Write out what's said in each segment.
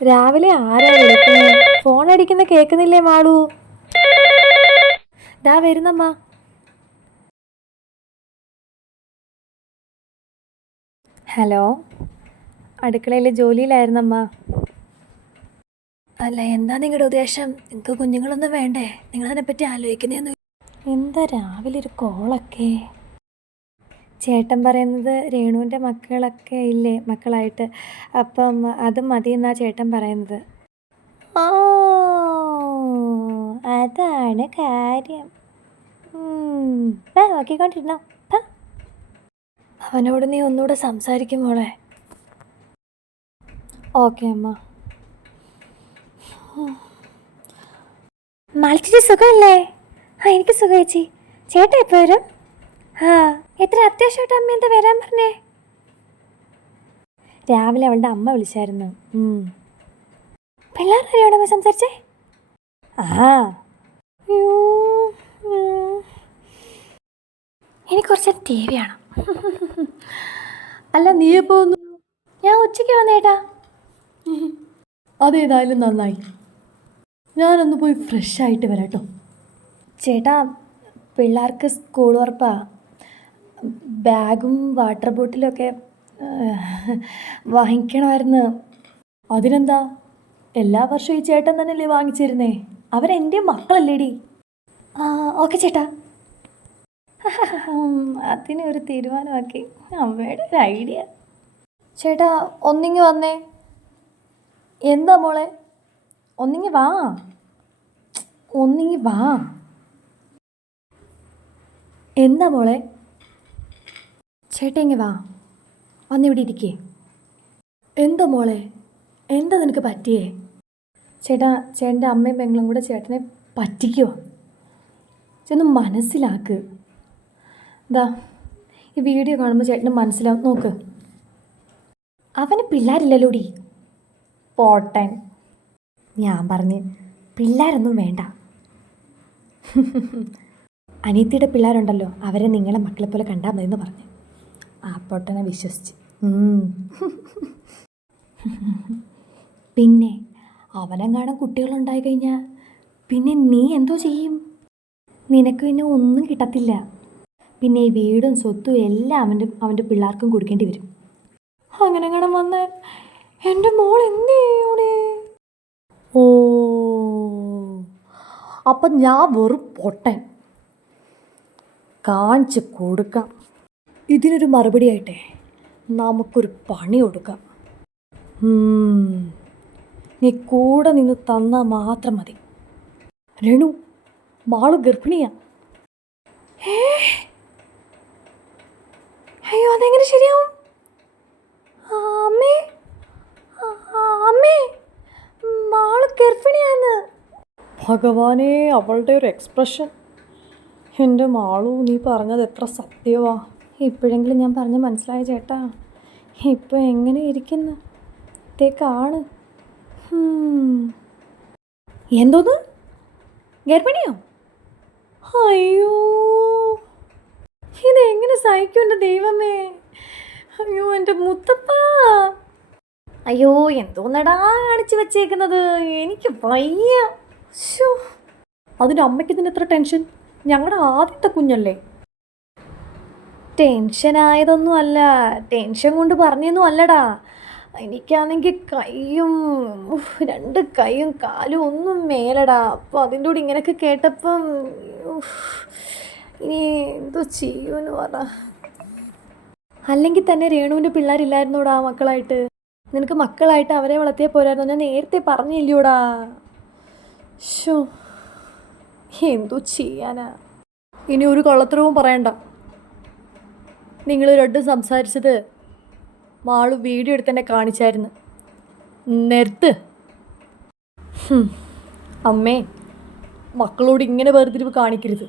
രാവിലെ ആരാ വിളിക്കുന്നത് ഫോൺ അടിക്കുന്ന കേൾക്കുന്നില്ലേ മാളു? ദാ വരുന്നമ്മ. ഹലോ? അടുക്കളയിലെ ജോലിയിലായിരുന്നമ്മ. അല്ല എന്താ നിങ്ങളുടെ ഉദ്ദേശം? നിങ്ങൾക്ക് കുഞ്ഞുങ്ങളൊന്നും വേണ്ടേ? നിങ്ങളതിനെപ്പറ്റി ആലോചിക്കുന്നതെന്ന് എന്താ രാവിലെ ഒരു കോളൊക്കെ ചേട്ടൻ പറയുന്നത് രേണുവിന്റെ മക്കളൊക്കെ ഇല്ലേ? മക്കളായിട്ട്. അപ്പം അത് മതി എന്നാണ് ചേട്ടൻ പറയുന്നത്. ഓ അതാണ് കാര്യം. നോക്കിക്കൊണ്ടിരുന്നോ. അവനോട് നീ ഒന്നുകൂടെ സംസാരിക്കും മോളെ. ഓക്കെ അമ്മ. മാളിച്ചിട്ട് സുഖമല്ലേ? ആ എനിക്ക് സുഖം ചേച്ചി. ചേട്ടാ എപ്പോൾ വരും? ആ എത്ര അത്യാവശ്യമായിട്ട് അമ്മ എന്താ വരാൻ പറഞ്ഞേ? രാവിലെ അവളുടെ അമ്മ വിളിച്ചായിരുന്നു. ആരെയോട് അമ്മ സംസാരിച്ചേ? ആ. എനിക്ക് കുറച്ച് ടി വി ആണ് അല്ല നീ എപ്പോ ഞാൻ ഉച്ചയ്ക്ക് വന്നേട്ടാ അതേതായാലും നന്നായി. ഞാനൊന്ന് പോയി ഫ്രഷ് ആയിട്ട് വരാട്ടോ. ചേട്ടാ പിള്ളേർക്ക് സ്കൂൾ ഉറപ്പാ. ബാഗും വാട്ടർ ബോട്ടിലൊക്കെ വാങ്ങിക്കണമായിരുന്നു. അതിനെന്താ? എല്ലാ വർഷവും ഈ ചേട്ടൻ തന്നെയല്ലേ വാങ്ങിച്ചിരുന്നേ? അവരെന്റെ മക്കളല്ലേടി. ഓക്കെ ചേട്ടാ. അതിന് ഒരു തീരുമാനമാക്കി. അമ്മയുടെ ഒരു ഐഡിയ. ചേട്ടാ ഒന്നിങ്ങി വന്നേ. എന്താ മോളെ? ഒന്നിങ്ങി വാ. ഒന്നിങ്ങി വാ. എന്താ മോളെ? ചേട്ടാ ഇങ്ങി വാ. വന്നിവിടെ ഇരിക്കേ. എന്താ മോളെ? എന്താ നിനക്ക് പറ്റിയേ? ചേട്ടാ ചേട്ടന്റെ അമ്മയും പെങ്ങളും കൂടെ ചേട്ടനെ പറ്റിക്കോ ചെന്ന് മനസ്സിലാക്ക്. ഇതാ ഈ വീഡിയോ കാണുമ്പോൾ ചേട്ടന് മനസ്സിലാവും. നോക്ക്. അവന് പിള്ളേരില്ലല്ലോടി. പോട്ടൻ ഞാൻ പറഞ്ഞ് പിള്ളേരൊന്നും വേണ്ട. അനിയത്തിയുടെ പിള്ളേരുണ്ടല്ലോ. അവരെ നിങ്ങളെ മക്കളെ പോലെ കണ്ടാൽ മതി എന്ന് പറഞ്ഞു. ആ പൊട്ടനെ വിശ്വസിച്ച്. പിന്നെ അവനെങ്ങാനും കുട്ടികളുണ്ടായി കഴിഞ്ഞാൽ പിന്നെ നീ എന്തോ ചെയ്യും? നിനക്ക് പിന്നെ ഒന്നും കിട്ടത്തില്ല. പിന്നെ ഈ വീടും സ്വത്തും എല്ലാം അവന്റെ അവന്റെ പിള്ളേർക്കും കൊടുക്കേണ്ടി വരും. അങ്ങനെ കാണാൻ വന്ന് എന്റെ മോൾ എന്ത് ചെയ്യൂടെ? ഓ. അപ്പം ഞാൻ വെറും കാണിച്ച് കൊടുക്കാം. ഇതിനൊരു മറുപടി ആയിട്ടെ. നമുക്കൊരു പണി കൊടുക്കാം. നീ കൂടെ നിന്ന് തന്നാൽ മാത്രം മതി. രേണു മാൾ ഗർഭിണിയാ. അയ്യോ അതെങ്ങനെ ശരിയാവും? അമ്മേ. അമ്മേ. മാൾ ഗർഭിണിയാന്ന്. ഭഗവാനെ അവളുടെ ഒരു എക്സ്പ്രഷൻ. എന്റെ മാളു നീ പറഞ്ഞത് എത്ര സത്യവാ. ഇപ്പോഴെങ്കിലും ഞാൻ പറഞ്ഞ് മനസ്സിലായ ചേട്ടാ? ഇപ്പോൾ എങ്ങനെ ഇരിക്കുന്നു? ഇതേക്കാണ്. എന്തോന്ന്? ഗർഭിണിയോ? അയ്യോ. ഇതെങ്ങനെ സഹിക്കും എന്റെ ദൈവമേ? അയ്യോ എന്റെ മുത്തപ്പ. അയ്യോ എന്തോന്നടാ കാണിച്ചു വെച്ചേക്കുന്നത്? എനിക്ക് വയ്യ. അതിന്റെ അമ്മയ്ക്ക് ഇതിന് എത്ര ടെൻഷൻ? ഞങ്ങളുടെ ആദ്യത്തെ കുഞ്ഞല്ലേ? ടെൻഷൻ ആയതൊന്നും അല്ല. ടെൻഷൻ കൊണ്ട് പറഞ്ഞൊന്നും അല്ലടാ. എനിക്കാണെങ്കിൽ കൈയും രണ്ട് കൈയും കാലും ഒന്നും മേലടാ. അപ്പോൾ അതിന്റെ കൂടെ ഇങ്ങനെയൊക്കെ കേട്ടപ്പം ഇനി എന്തോ ചെയ്യുമെന്ന് പറ. അല്ലെങ്കിൽ തന്നെ രേണുവിന്റെ പിള്ളേരില്ലായിരുന്നോടാ മക്കളായിട്ട്. നിനക്ക് മക്കളായിട്ട് അവരെ വളർത്തിയാൽ പോരായിരുന്നു? ഞാൻ നേരത്തെ പറഞ്ഞില്ലയോടാ. ഷോ എന്തോ ചെയ്യാനാ? ഇനി ഒരു കള്ളത്തരവും പറയണ്ട. നിങ്ങൾ രണ്ടും സംസാരിച്ചത് മാൾ വീഡിയോ എടുത്ത് തന്നെ കാണിച്ചായിരുന്നു. നിർത്ത്. അമ്മേ മക്കളോട് ഇങ്ങനെ വേർതിരിവ് കാണിക്കരുത്.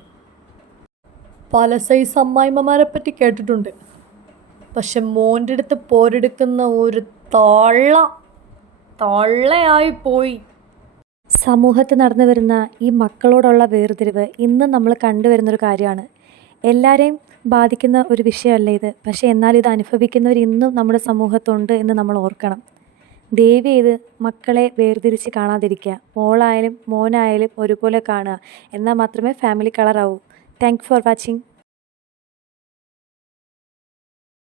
പല സൈസ് അമ്മായിമ്മമാരെ പറ്റി കേട്ടിട്ടുണ്ട്. പക്ഷെ മോന്റെ അടുത്ത് പോരെടുക്കുന്ന ഒരു തള്ള തള്ളയായി പോയി. സമൂഹത്തിൽ നടന്നു വരുന്ന ഈ മക്കളോടുള്ള വേർതിരിവ് ഇന്ന് നമ്മൾ കണ്ടുവരുന്നൊരു കാര്യമാണ്. എല്ലാവരെയും ബാധിക്കുന്ന ഒരു വിഷയമല്ല ഇത്. പക്ഷേ എന്നാൽ ഇത് അനുഭവിക്കുന്നവർ ഇന്നും നമ്മുടെ സമൂഹത്തുണ്ട് എന്ന് നമ്മൾ ഓർക്കണം. ദേവി ചെയ്ത് മക്കളെ വേർതിരിച്ച് കാണാതിരിക്കുക. മോളായാലും മോനായാലും ഒരുപോലെ കാണുക. എന്നാൽ മാത്രമേ ഫാമിലി കളറാവൂ താങ്ക് ഫോർ വാച്ചിങ്